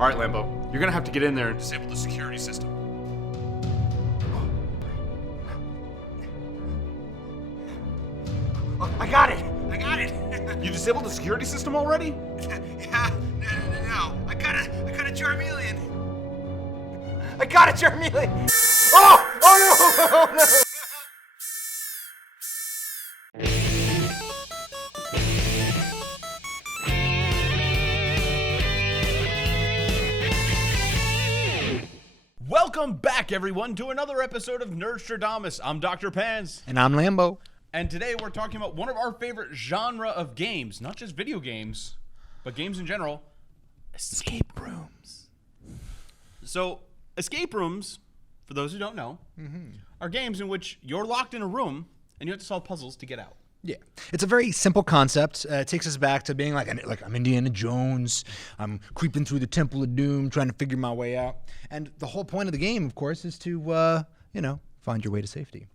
All right, Lambo, you're gonna have to get in there and disable the security system. Oh, I got it! You disabled the security system already? Yeah, no. I got a Charmeleon. I got a Charmeleon! Oh no! Welcome back, everyone, to another episode of Nerdstrodamus. I'm Dr. Pans. And I'm Lambo. And today we're talking about one of our favorite genre of games, not just video games, but games in general, escape rooms. So, escape rooms, for those who don't know, are games in which you're locked in a room and you have to solve puzzles to get out. Yeah, it's a very simple concept. It takes us back to being like I'm Indiana Jones. I'm creeping through the Temple of Doom, trying to figure my way out. And the whole point of the game, of course, is to find your way to safety.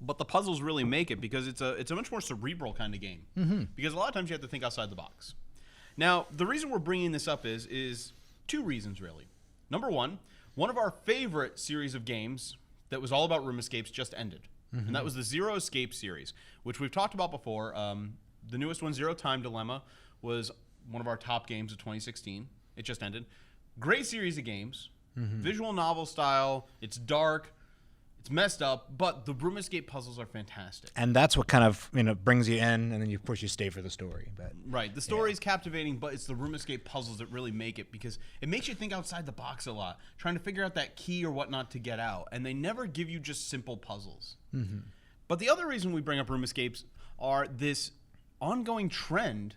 But the puzzles really make it because it's a much more cerebral kind of game. Because a lot of times you have to think outside the box. Now, the reason we're bringing this up is two reasons, really. Number one of our favorite series of games that was all about room escapes just ended. And that was the Zero Escape series, which we've talked about before. The newest one, Zero Time Dilemma, was one of our top games of 2016. It just ended. Great series of games. Visual novel style. It's dark. It's messed up, but the room escape puzzles are fantastic. And that's what kind of brings you in, and then of course you stay for the story. But right, the story is captivating, but it's the room escape puzzles that really make it because it makes you think outside the box a lot, trying to figure out that key or whatnot to get out. And they never give you just simple puzzles. But the other reason we bring up room escapes are this ongoing trend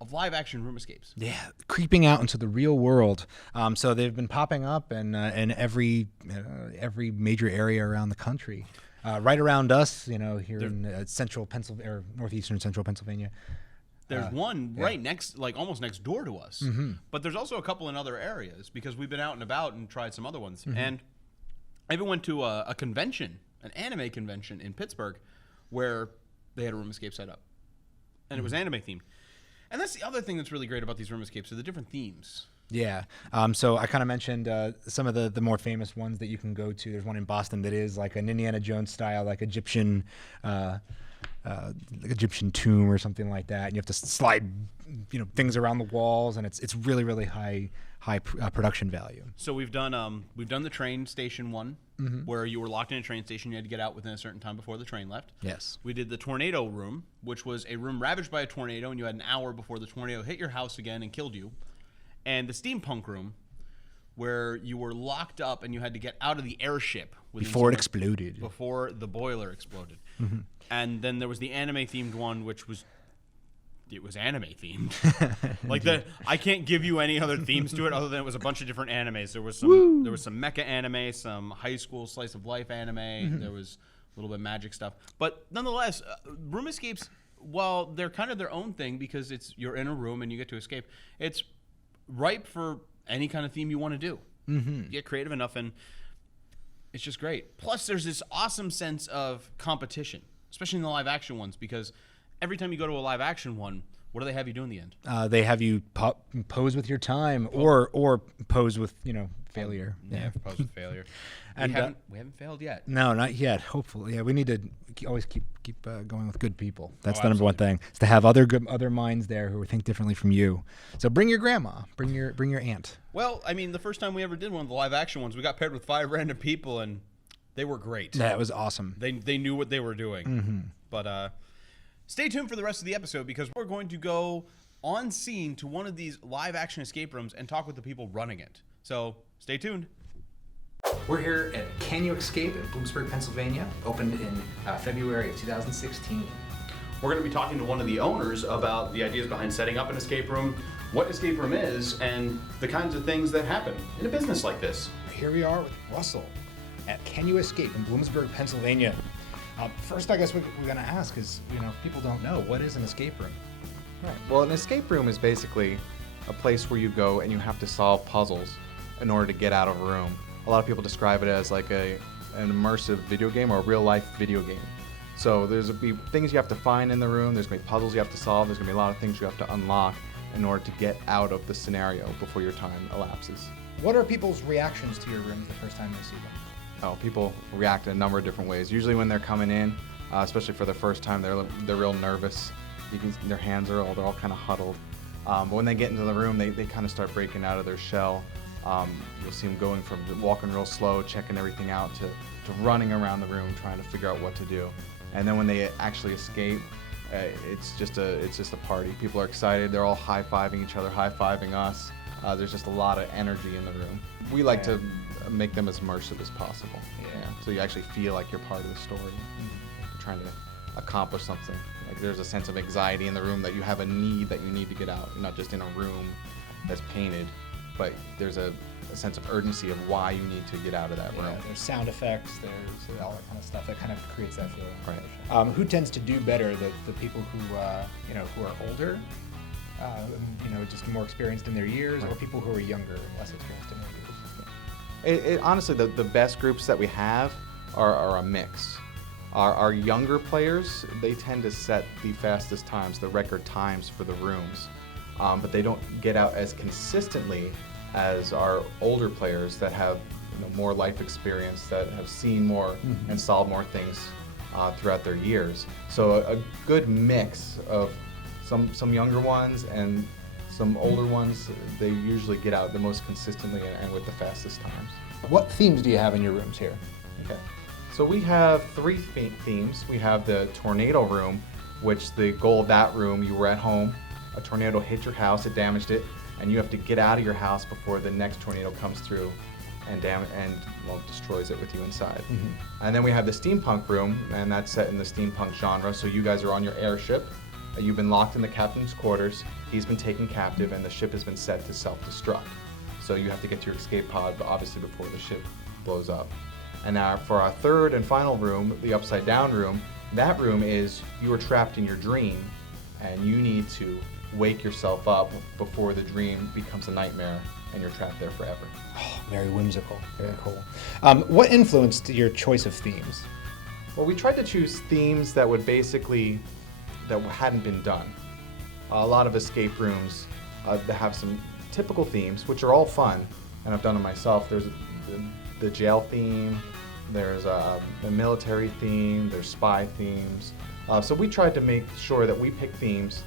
of live action room escapes. Yeah, creeping out into the real world. So they've been popping up in every major area around the country. Right around us, here in central Pennsylvania or northeastern central Pennsylvania. There's one right next, like almost next door to us. But there's also a couple in other areas because we've been out and about and tried some other ones. And I even went to a convention, an anime convention in Pittsburgh, where they had a room escape set up, and it was anime themed. And that's the other thing that's really great about these room escapes are the different themes. Yeah. So I kind of mentioned some of the more famous ones that you can go to. There's one in Boston that is like an Indiana Jones style, like Egyptian tomb or something like that. And you have to slide, things around the walls, and it's really, really high production value. So we've done the train station one, where you were locked in a train station. You had to get out within a certain time before the train left. Yes. We did the tornado room, which was a room ravaged by a tornado, and you had an hour before the tornado hit your house again and killed you. And the steampunk room, where you were locked up and you had to get out of the airship before it exploded. Before the boiler exploded. And then there was the anime themed one, which was anime themed. I can't give you any other themes to it other than it was a bunch of different animes. There was some mecha anime, some high school slice of life anime. There was a little bit of magic stuff. But nonetheless, room escapes, while they're kind of their own thing because you're in a room and you get to escape, it's ripe for any kind of theme you want to do. You get creative enough and it's just great. Plus there's this awesome sense of competition, especially in the live action ones, because every time you go to a live action one, what do they have you do in the end? They have you pose with your time, or pose with failure. Yeah, pose with failure. And we haven't failed yet. No, not yet. Hopefully, yeah. We need to always keep going with good people. That's the number one thing. Is to have other minds there who think differently from you. So bring your grandma, bring your aunt. Well, I mean, the first time we ever did one of the live action ones, we got paired with 5 random people, and they were great. Yeah, it was awesome. They knew what they were doing. But stay tuned for the rest of the episode because we're going to go on scene to one of these live action escape rooms and talk with the people running it. So stay tuned. We're here at Can You Escape in Bloomsburg, Pennsylvania, opened in February of 2016. We're going to be talking to one of the owners about the ideas behind setting up an escape room, what escape room is, and the kinds of things that happen in a business like this. Here we are with Russell at Can You Escape in Bloomsburg, Pennsylvania. First, I guess we're going to ask is, people don't know, what is an escape room? Right. Well, an escape room is basically a place where you go and you have to solve puzzles in order to get out of a room. A lot of people describe it as like an immersive video game or a real-life video game. So there's going to be things you have to find in the room. There's going to be puzzles you have to solve. There's going to be a lot of things you have to unlock in order to get out of the scenario before your time elapses. What are people's reactions to your rooms the first time they see them? Oh, people react in a number of different ways. Usually when they're coming in, especially for the first time, they're real nervous. Their hands are they're all kind of huddled. But when they get into the room, they kind of start breaking out of their shell. You'll see them going from walking real slow, checking everything out, to running around the room trying to figure out what to do. And then when they actually escape, it's just a party. People are excited. They're all high-fiving each other, high-fiving us. There's just a lot of energy in the room. We like to make them as immersive as possible. Yeah. So you actually feel like you're part of the story. You're trying to accomplish something. Like there's a sense of anxiety in the room that you have a need that you need to get out. You're not just in a room that's painted, but there's a sense of urgency of why you need to get out of that room. There's sound effects, there's all that kind of stuff that kind of creates that feeling. Right. Who tends to do better, the people who who are older, just more experienced in their years, or people who are younger, less experienced in their years? Honestly, the best groups that we have are a mix. Our younger players, they tend to set the fastest times, the record times for the rooms, but they don't get out as consistently as our older players that have more life experience, that have seen more and solved more things throughout their years. So a good mix of some younger ones and some older ones, they usually get out the most consistently and with the fastest times. What themes do you have in your rooms here? Okay. So we have three themes. We have the tornado room, which the goal of that room, you were at home, a tornado hit your house, it damaged it, and you have to get out of your house before the next tornado comes through and destroys it with you inside. And then we have the steampunk room, and that's set in the steampunk genre. So you guys are on your airship. You've been locked in the captain's quarters. He's been taken captive, and the ship has been set to self-destruct. So you have to get to your escape pod, but obviously before the ship blows up. And now for our third and final room, the upside down room, that room is you are trapped in your dream, and you need to wake yourself up before the dream becomes a nightmare and you're trapped there forever. Oh, very whimsical, very cool. What influenced your choice of themes? Well, we tried to choose themes that hadn't been done. A lot of escape rooms that have some typical themes, which are all fun, and I've done them myself. There's the jail theme, there's a military theme, there's spy themes. So we tried to make sure that we picked themes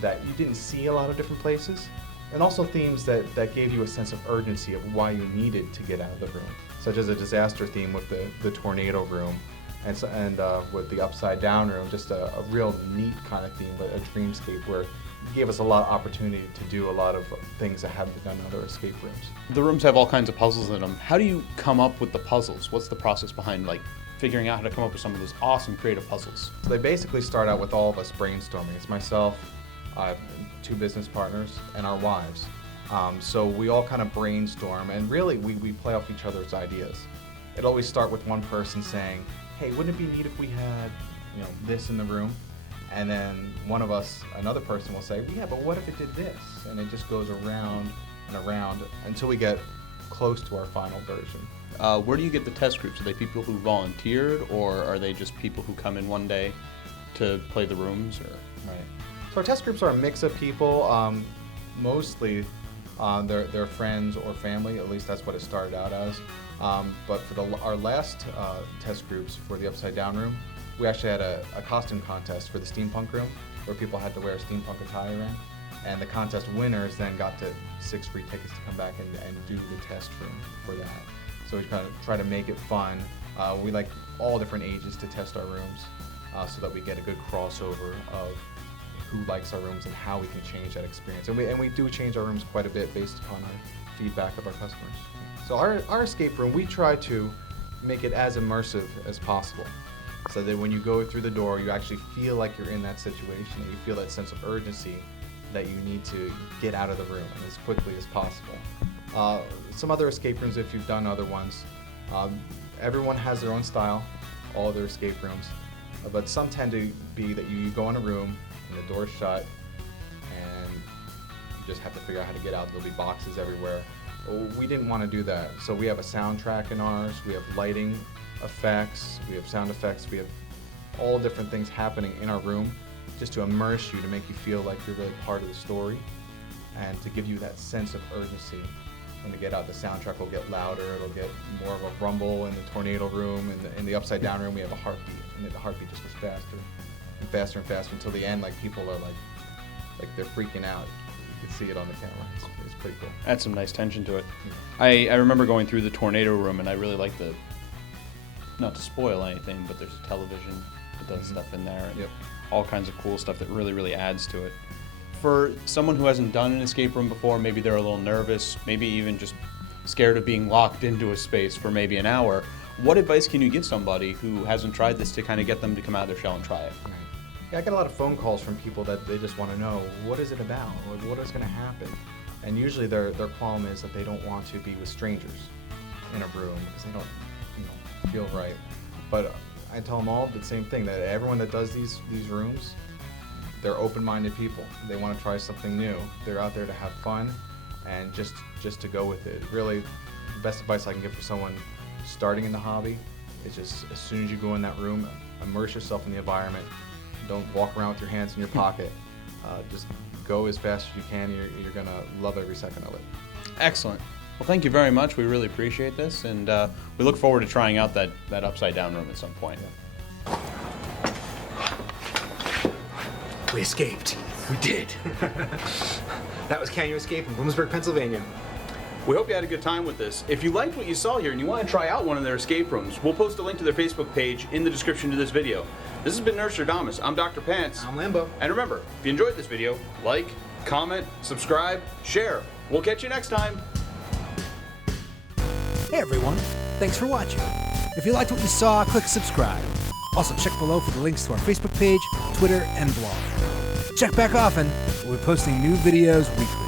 that you didn't see a lot of different places, and also themes that gave you a sense of urgency of why you needed to get out of the room, such as a disaster theme with the tornado room, and with the upside down room, just a real neat kind of theme, a dreamscape where it gave us a lot of opportunity to do a lot of things that haven't been done in other escape rooms. The rooms have all kinds of puzzles in them. How do you come up with the puzzles? What's the process behind figuring out how to come up with some of those awesome creative puzzles? So they basically start out with all of us brainstorming. It's myself, two business partners, and our wives. So we all kind of brainstorm, and really we play off each other's ideas. It'll always start with one person saying, hey, wouldn't it be neat if we had this in the room? And then another person will say, yeah, but what if it did this? And it just goes around and around until we get close to our final version. Where do you get the test groups? Are they people who volunteered, or are they just people who come in one day to play the rooms? Or Right. So our test groups are a mix of people, mostly they're friends or family, at least that's what it started out as. But for our last test groups for the Upside Down room, we actually had a costume contest for the Steampunk Room, where people had to wear steampunk attire in. And the contest winners then got 6 free tickets to come back and do the test room for that. So we kind of try to make it fun. We like all different ages to test our rooms so that we get a good crossover of who likes our rooms and how we can change that experience. And we do change our rooms quite a bit based upon our feedback of our customers. So our escape room, we try to make it as immersive as possible, so that when you go through the door, you actually feel like you're in that situation, and you feel that sense of urgency that you need to get out of the room as quickly as possible. Some other escape rooms, if you've done other ones, everyone has their own style, all their escape rooms, but some tend to be that you go in a room and the door's shut and you just have to figure out how to get out. There'll be boxes everywhere. We didn't want to do that, so we have a soundtrack in ours, we have lighting effects, we have sound effects, we have all different things happening in our room just to immerse you, to make you feel like you're really part of the story. and to give you that sense of urgency. When you get out, the soundtrack will get louder. It'll get more of a rumble in the tornado room. In the upside down room, we have a heartbeat, and the heartbeat just goes faster and faster and faster until the end. Like people are like they're freaking out. You can see it on the camera. It's pretty cool. Adds some nice tension to it. I remember going through the tornado room, and I really like the, not to spoil anything, but there's a television that does stuff in there. And Yep. all kinds of cool stuff that really adds to it. For someone who hasn't done an escape room before, maybe they're a little nervous, maybe even just scared of being locked into a space for maybe an hour, what advice can you give somebody who hasn't tried this to kind of get them to come out of their shell and try it? Right. Yeah, I get a lot of phone calls from people that they just want to know, what is it about? What is going to happen? And usually their problem is that they don't want to be with strangers in a room because they don't feel right. But I tell them all the same thing, that everyone that does these rooms, they're open-minded people. They want to try something new. They're out there to have fun and just to go with it. Really, the best advice I can give for someone starting in the hobby is just as soon as you go in that room, immerse yourself in the environment. Don't walk around with your hands in your pocket. Just go as fast as you can. You're going to love every second of it. Excellent. Well, thank you very much. We really appreciate this, and we look forward to trying out that upside down room at some point. We escaped. We did. That was Can You Escape in Bloomsburg, Pennsylvania. We hope you had a good time with this. If you liked what you saw here and you want to try out one of their escape rooms, we'll post a link to their Facebook page in the description to this video. This has been Nerdstrodamus. I'm Dr. Pants. I'm Lambo. And remember, if you enjoyed this video, like, comment, subscribe, share. We'll catch you next time. Hey everyone, thanks for watching. If you liked what you saw, click subscribe. Also check below for the links to our Facebook page, Twitter, and blog. Check back often, we'll be posting new videos weekly.